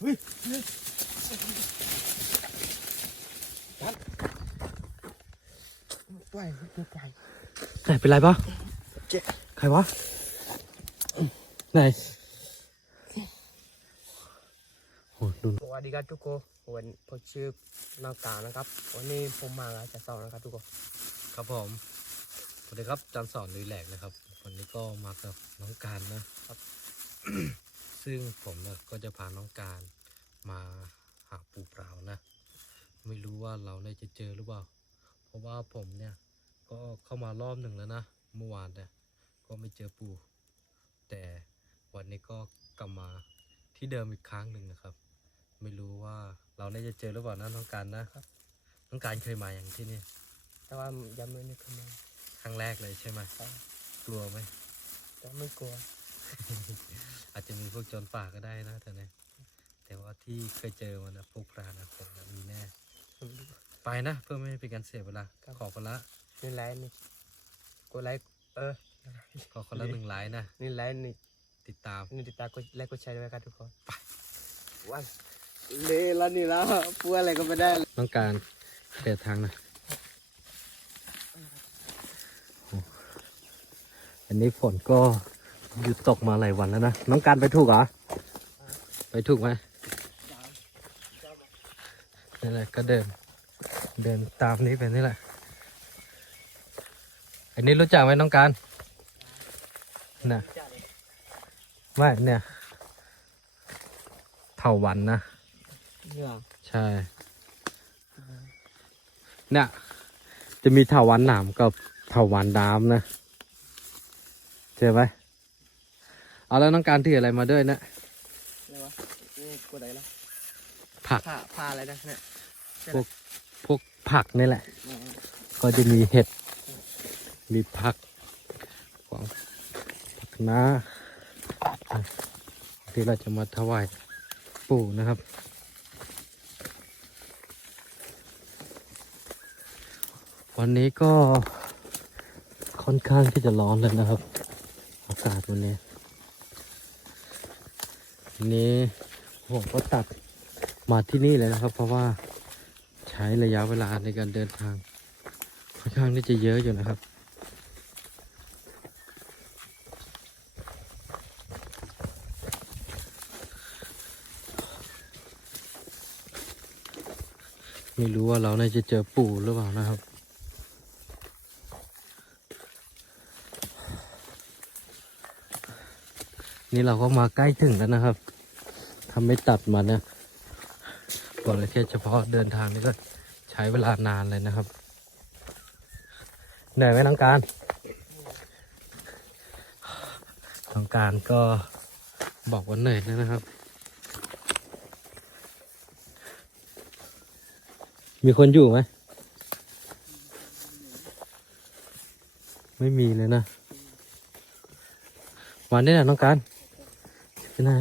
เฮ้ยปล่อยปล่อยไหนเป็นไรปะเจ๊ใครวะ ไหนโอ้ดูสวัสดีครับทุกคนวันผมชื่อน้องกานะครับ วันนี้ผมมาจะสอนนะครับทุกคน ครับผมสวัสดีครับจันสอนลุยแหลกนะครับ วันนี้ก็มากับน้องการนะครับ ซึ่งผมเนี่ยก็จะพาน้องการมาหาปูเปล่านะ ไม่รู้ว่าเราเนี่ยจะเจอหรือเปล่า เพราะว่าผมเนี่ยก็เข้ามารอบหนึ่งแล้วนะเมื่อวานเนี่ยก็ไม่เจอปู แต่วันนี้ก็กลับมาที่เดิมอีกครั้งหนึ่งนะครับ ไม่รู้ว่าเราเนี่ยจะเจอหรือเปล่านะน้องการนะน้องการเคยมาอย่างที่นี่แต่ว่ายังไม่ได้ขึ้นมาครั้งแรกเลยใช่ไหมใช่กลัวไหมแต่ไม่กลัว อาจจะมีพวกโจรป่าก็ได้นะแต่เนี่ยแต่ว่าที่เคยเจอมันนะพวกพรานอาคมนะมีแน่ ไปนะเพื่อไม่ให้เป็นการเสียเวลาครับ ขอคนละนี่ไลน์นี่กดไลค์เออ ขอคนละหนึ่งไลน์นะนี่ไลน์นี่ติดตามนี่ติดตามกดไลค์กดแชร์ด้วยครับทุกคนไปวันเละแล้วนี่แล้วพูดอะไรก็ไม่ได้เลยต้องการเดินทางนะโอ้อันนี้ฝนก็ หยุดตกมาหลายวันแล้วนะ น้องการไปถูกเหรอ ไปถูกไหมนี่แหละก็เดิน เดินตามนี้ไปนี่แหละ อันนี้รู้จักไหมน้องการน่ะไม่เนี่ยเถาวันนะเนี่ยใช่เนี่ยจะมีเถาวันหนามกับเถาวันดามนะ เจอไหม เอาแล้วน้องการถืออะไรมาด้วยเนะอะไรวะนี่กดอะไรแล้วผักผ้าผ้าอะไรนะเนี่ยพวกพวกผักนี่แหละอืมก็จะมีเห็ด มีผักขวางผักน้าที่เราจะมาถวายปู่นะครับ วันนี้ก็ค่อนข้างที่จะร้อนเลยนะครับ อากาศวันนี้ วันนี้ผมก็ตัดมาที่นี่เลยนะครับ เพราะว่าใช้ระยะเวลาในการเดินทางค่อนข้างที่จะเยอะอยู่นะครับไม่รู้ว่าเราน่าจะเจอปู่หรือเปล่านะครับ นี่เราก็มาใกล้ถึงแล้วนะครับถ้าไม่ตัดมาเนี่ยบอกเลยแค่เฉพาะเดินทางนี่ก็ใช้เวลานานเลยนะครับเหนื่อยไหมน้องการน้องการก็บอกว่าเหนื่อยแล้วนะครับ มีคนอยู่ไหม ไม่มีเลยนะวันนี้แหละน้องการ ไปไหน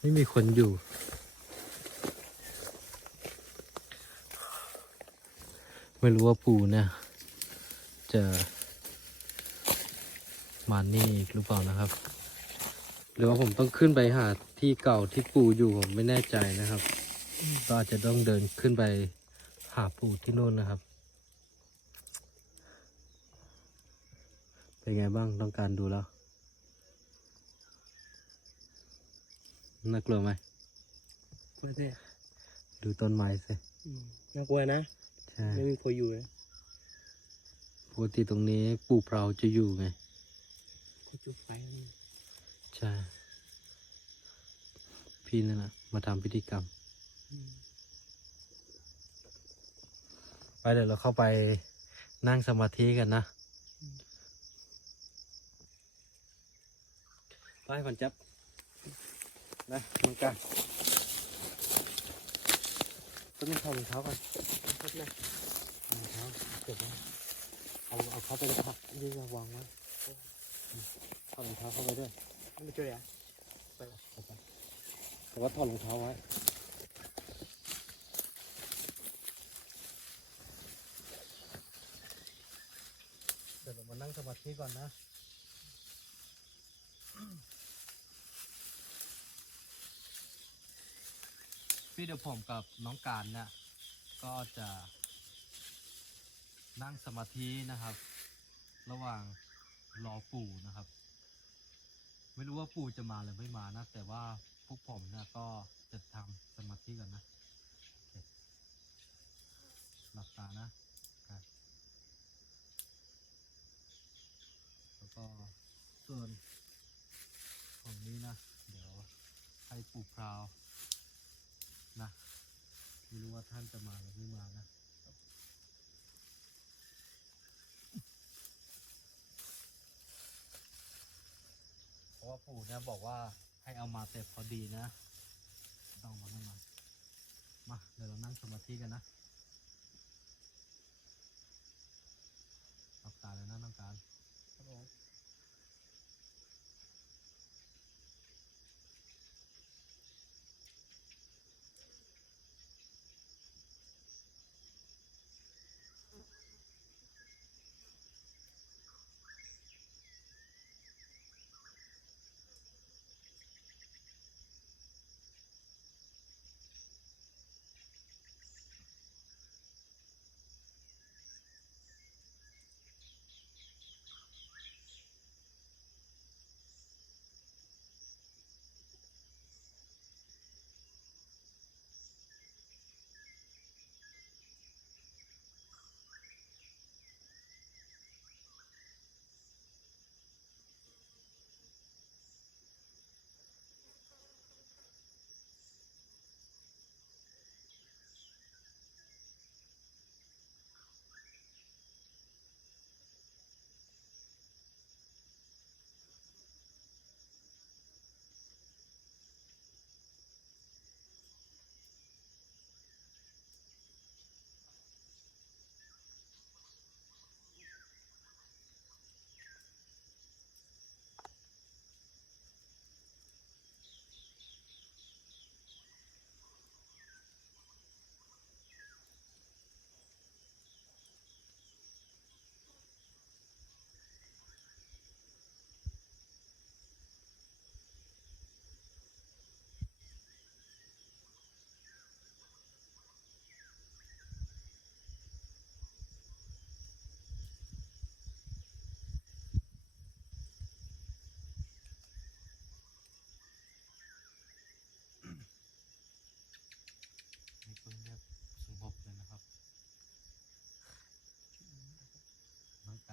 ไม่มีคนอยู่ ไม่รู้ว่าปู่เนี่ย จะมานี่อีกหรือเปล่านะครับ หรือว่าผมต้องขึ้นไปหาที่เก่าที่ปู่อยู่ผมไม่แน่ใจนะครับ ก็อาจจะต้องเดินขึ้นไปหาปู่ที่นู่นนะครับ เป็นไงบ้างต้องการดูแล้ว น่ากลัวไหมไม่ใช่ดูต้นไม้สิอืมน่ากลัวนะใช่ไม่มีคนอยู่เลยปกติตรงนี้ปู่เปราจะอยู่ไงเขาจุดไฟแล้วนี่ใช่พี่นั่นนะมาทำพิธีกรรมอืมไปเดี๋ยวเราเข้าไปนั่งสมาธิกันนะ ไปก่อนจับนะมึงกันต้องมีถอดรองเท้าก่อนครับนะถอดรองเท้าเก็บไว้เอาเอาเขาไปในผักยืดวางไว้ถอดรองเท้าเข้าไปด้วยไม่ช่วยอะเอาไปแต่ว่าถอดรองเท้าไว้เดี๋ยวมานั่งสมาธิก่อนนะ พี่เดี๋ยวผมกับน้องการเนี่ยก็จะนั่งสมาธินะครับ ระหว่างรอปู่นะครับ ไม่รู้ว่าปู่จะมาหรือไม่มานะ แต่ว่าพวกผมเนี่ยก็จะทำสมาธิก่อนนะหลับตานะครับแล้วก็ส่วนของนี้นะ เดี๋ยวให้ปู่พราว นะไม่รู้ว่าท่านจะมาหรือไม่มานะเพราะว่าปู่เนี่ยบอกว่าให้เอามาแต่พอดีนะต้องมาไม่มามาเดี๋ยวเรานั่งสมาธิกันนะรับตาเลยนะน้องการครับผม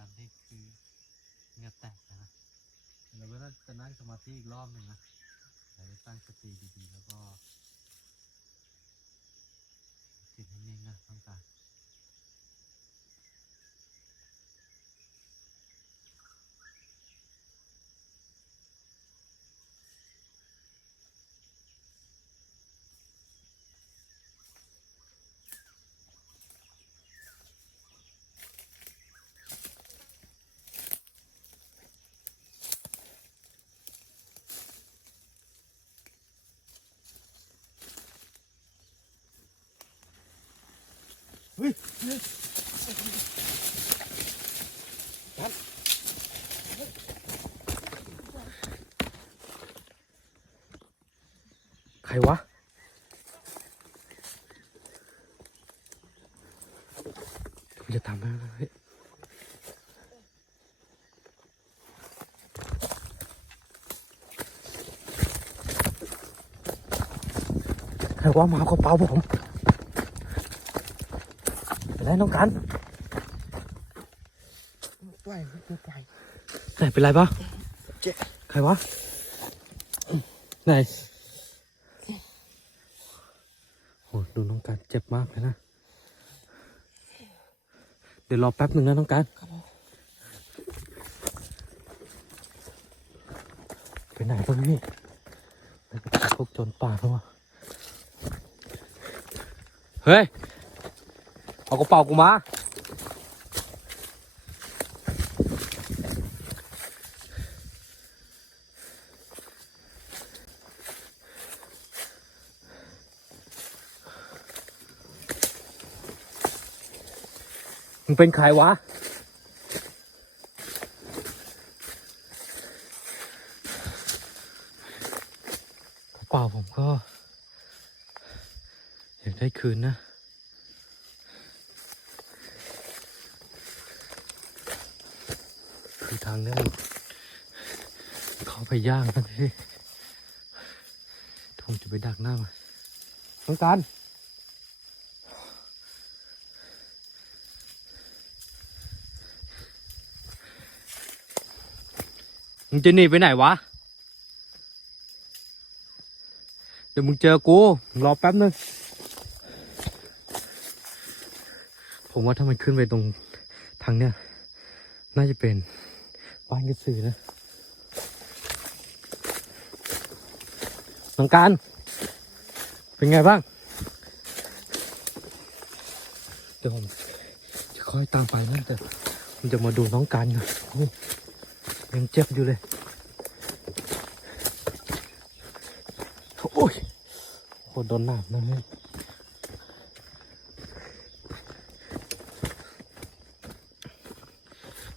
านนี่คือเหงือแตกนะเดี๋ยวเราจะนั่งสมาธิอีกรอบหนึ่งนะเดี๋ยวตั้งสติดีๆ แล้วก็จิตนิ่งๆนะน้องการ เฮ้ย ใครวะอย่าทำนะเฮ้ยใครว่ามาเอากระเป๋าผม เป็นไรน้องกันปล่อยปล่อยปล่อยไหนเป็นไรปะเจ๊ใครวะไหนโหดูน้องการเจ็บมากเลยนะ เดี๋ยวรอแป๊บหนึ่งนะน้องการครับผมไปไหนบ้างนี่ไปกับพวกโจรป่าแล้ววะเฮ้ยเอาก เป่ากูมาเป็นใครวะกระเป๋าผมก็อยากได้คืนนะ ย่างนะพี่ทงจะไปดักหน้ามาต้องการมึงจะหนีไปไหนวะ เดี๋ยวมึงเจอกูมึงรอแป๊บนึง ผมว่าถ้ามันขึ้นไปตรงทางเนี้ย น่าจะเป็นบ้านกระสือนะ น้องการ เป็นไงบ้าง เดี๋ยวผมจะค่อยตามไปนะแต่ผมจะมาดูน้องการก่อนโอ้ยยังเจ็บอยู่เลย โอ้ยโคตรโดนหนามนะเฮ้ย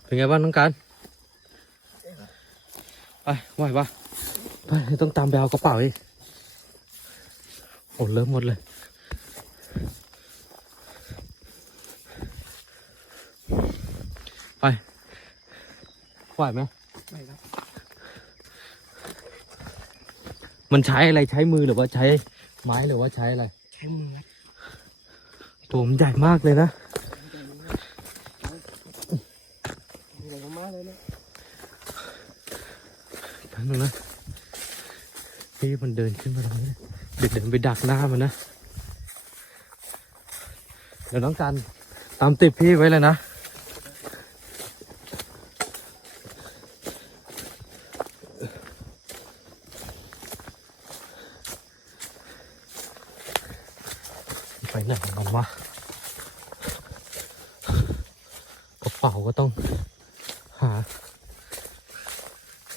เป็นไงบ้างน้องการไปไหวปะไปต้องตามไปเอากระเป๋าอี โอ้เริ่มหมดเลย ไป ไหวไหมไม่ครับ มันใช้อะไรใช้มือหรือว่าใช้ไม้หรือว่าใช้อะไร ใช้มือครับตัวมันใหญ่มากเลยนะใหญ่มากเลยนะแป๊บนึงนะพี่มันเดินขึ้นมาตรงนี้ เดี๋ยวเดินไปดักหน้ามันนะ เดี๋ยวน้องกันตามติดพี่ไว้เลยนะ ไปไหนของมันวะกระเป๋าก็ต้องหา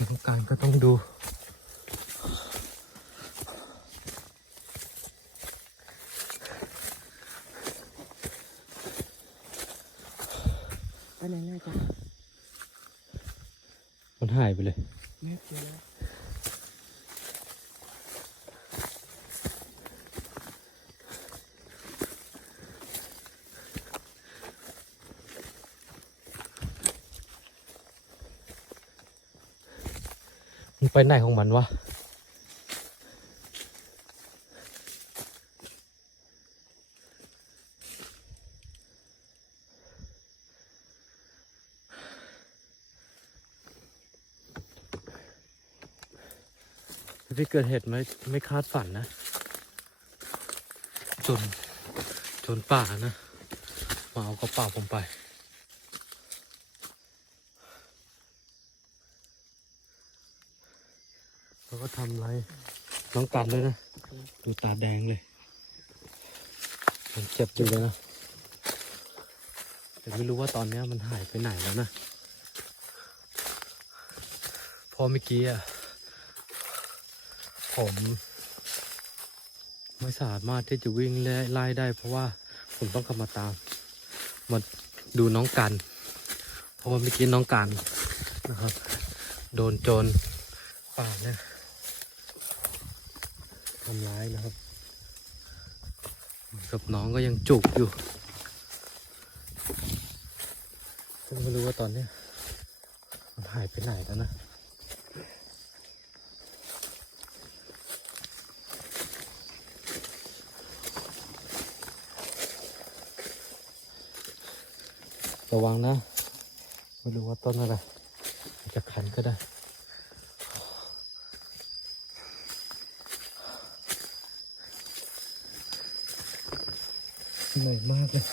ต้องการก็ต้องดู ไปไหนง่ายจังมันหายไปเลยแม่เจอแล้วมันไปไหนของมันวะ ที่เกิดเหตุไม่ไม่คาดฝันนะ จน จนป่านะ มาเอากระเป๋าผมไป แล้วก็ทำไรน้องกันเลยนะ ดูตาแดงเลย มันเจ็บอยู่เลยนะแต่ไม่รู้ว่าตอนนี้มันหายไปไหนแล้วนะ พอเมื่อกี้อะ ผมไม่สามารถที่จะวิ่งไล่ไล่ได้ เพราะว่าผมต้องกลับมาตามมาดูน้องกัน เพราะว่าเมื่อกี้น้องกันนะครับ โดนโจรป่าเนี่ยทำร้ายนะครับกับน้องก็ยังจุกอยู่ซึ่งไม่รู้ว่าตอนเนี้ยมันหายไปไหนแล้วนะ ระวังนะ ไม่รู้ว่าต้นอะไร จะคันก็ได้เหนื่อยมากเลย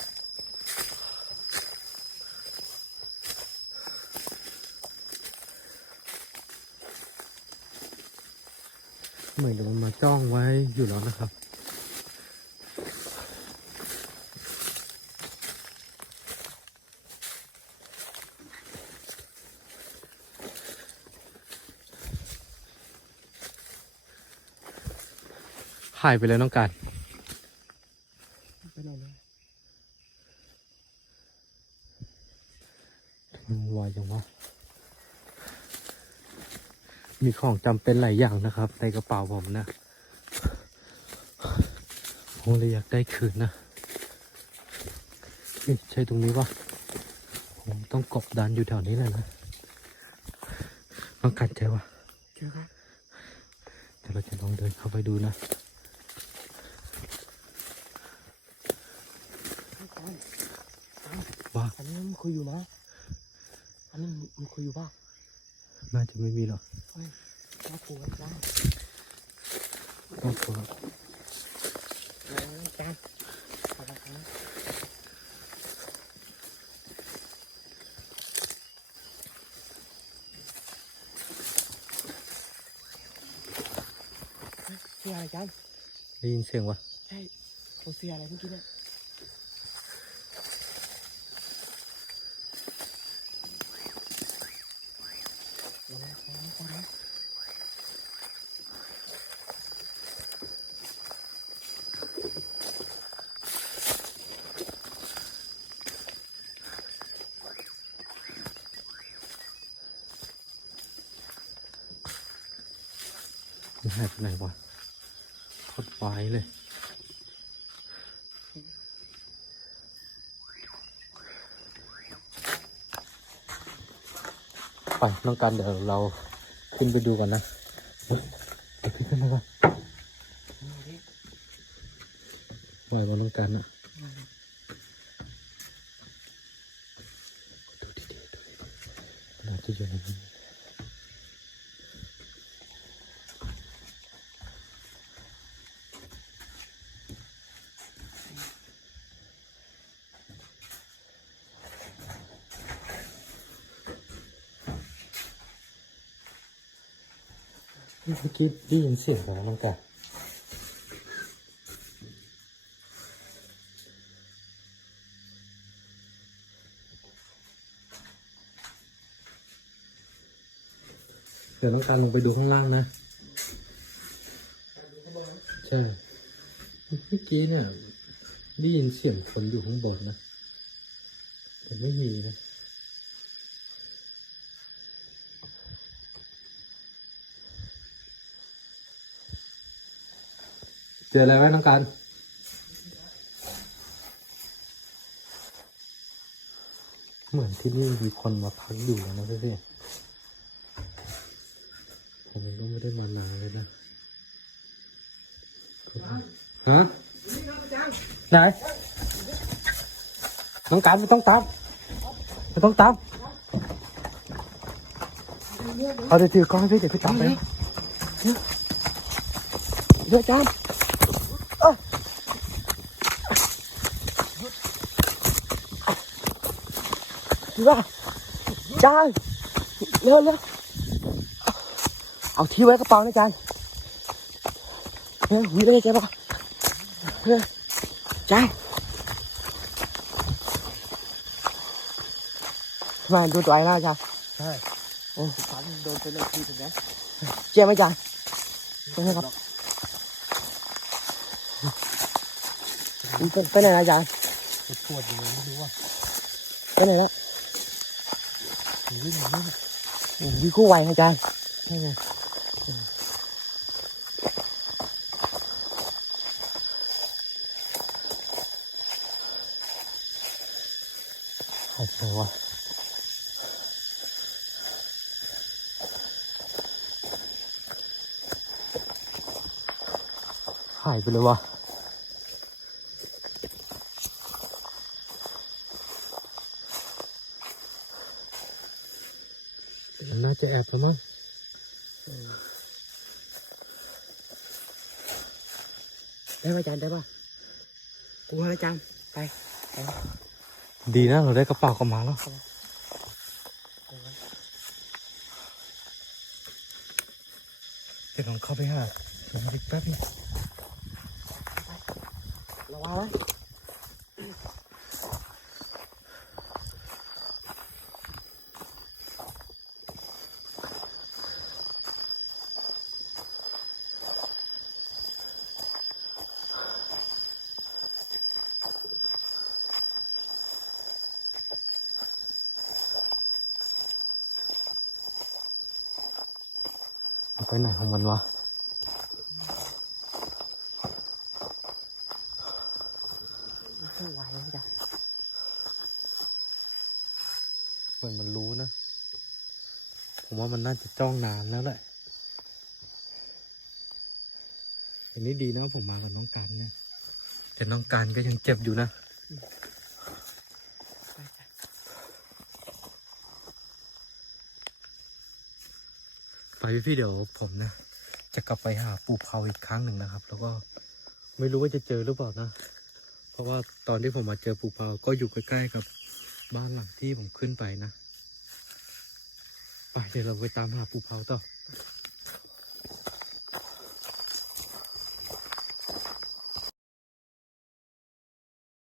เหมือนกับมันมาจ้องไว้อยู่แล้วนะครับายไปแล้วน้องการไปไหนนะมันไวจังวะมีของจำเป็นหลายอย่างนะครับ ในกระเป๋าผมนะโหผมเลยอยากได้คืนนะเอ๊ะใช่ตรงนี้ปะผมต้องกบดันอยู่แถวนี้เลยนะต้องการใจวะเจอครับเดี๋ยวเราจะลองเดินเข้าไปดูนะ ว่า อันนี้มัน คุยอยู่นะ อันนี้มันคุยอยู่ป่ะน่าจะไม่มีหรอกน่ากลัวจ้าต้องกลัวจ้าอะไรนะเสียอะไรจันได้ยินเสียงวะใช่เขาเสียอะไรเมื่อกี้เนี่ยระวังระวังระวัง มัน หายไปไหนวะโคตรไวเลย ไปน้องกันเดี๋ยวเราขึ้นไปดูกันนะเดี๋ยวขึ้นมาก่อนไหวไหมน้องกันอะดูดีๆดูดีๆน่าจะอยู่ในนี้ เมื่อกี้ได้ยินเสียงอะไรน้องแต่เดี๋ยวน้องการลงไปดูข้างล่างนะ ใช่ เมื่อกี้เนี่ยได้ยินเสียงคนอยู่ข้างบนนะแต่ไม่มีนะ เจออะไรไหมน้องการเหมือนที่นี่มีคนมาพักอยู่แล้วนะพี่พี่ผมก็ไม่ได้มานานเลยนะฮะไหนน้องการไม่ต้องตามไม่ต้องตามเอาเดี๋ยวถือกล้องให้พี่เดี๋ยวพี่ตามไปนะเยอะจัง ดีป่ะจานเร็วเร็วเอาที่ไว้กระเป๋านะจานเร็ววิ่งเลยเจ๊ป่ะเร็วจานทำไมดูตัวไอ้หน้าจานใช่โอ้ฟันโดนไปเลยทีถึงนั้นเจ๊ไหมจานใช่ไหมครับไปไหนนะจานไปปวดอยู่เลยไม่รู้ว่าไปไหนแล้ว วิ่งอยู่นี่โอ้โหวิ่งกู้ไวนะจานใช่ไงหายไปวะหายไปเลยวะมันน่าจะ แอบไปมั้งได้ป่ะจานได้ป่ะกลัวนะจานไป ดีนะเราได้กระเป๋ากลับมาแล้วเดี๋ยวลองเข้าไปหาผมอีกแป๊บนึงระวังนะ ไปไหนของมันวะไม่ไหวแล้วจ้ะเหมือนมันรู้นะ ผมว่ามันน่าจะจ้องนานแล้วแหละอันนี้ดีนะผมมากับน้องการเนี่ยแต่น้องการก็ยังเจ็บอยู่นะ ไปจ้ะ ไปพี่เดี๋ยวผมนะ จะกลับไปหาปูเผาอีกครั้งหนึ่งนะครับ แล้วก็ไม่รู้ว่าจะเจอหรือเปล่านะ เพราะว่าตอนที่ผมมาเจอปูเผาก็อยู่ใกล้ๆกับบ้านหลังที่ผมขึ้นไปนะ ไปเดี๋ยวเราไปตามหาปูเผาต่อ